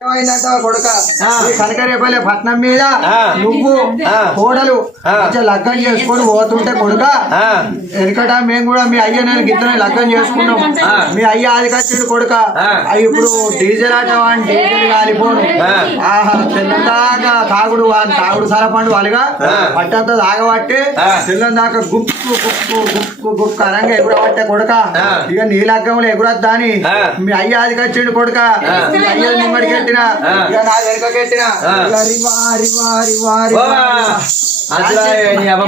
కొడుక కనకరేపల్లి పట్నం మీద నువ్వు కోడలు లగ్గం చేసుకొని పోతుంటే కొడుక ఎందుకట మేము కూడా మీ అయ్య నేను గిద్దరు లగ్గం చేసుకున్నాం. మీ అయ్య ఆదికొచ్చిండు కొడుక. ఇప్పుడు డీజిల్ ఆట డీజిల్ కాలిపోను. ఆహా తెల్లందాకా తాగుడు తాగుడు సరపండు వాళ్ళుగా పట్టంతా తాగబట్టి తెల్లం దాకా గుప్పు గుప్పు గుప్పు గుప్పు అనంగా ఎగురబట్టే కొడుక. ఇక నీ లగ్గంలో ఎగురద్దా అని మీ అయ్య ఆదికొచ్చిండు కొడుక. మీ అయ్య నిమ్మడికి పెట్టిన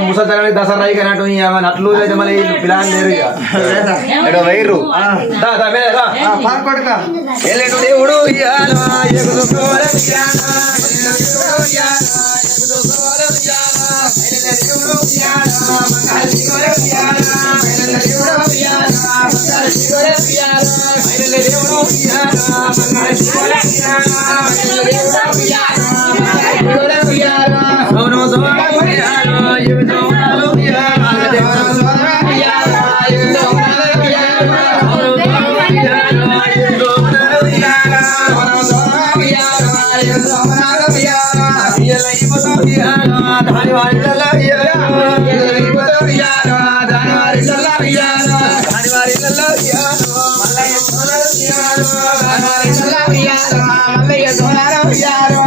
ముసలి దసరా అన్నట్టు నట్లు మళ్ళీ పిల్లలు లేరు వైరు కొడుక దేవుడు Sonar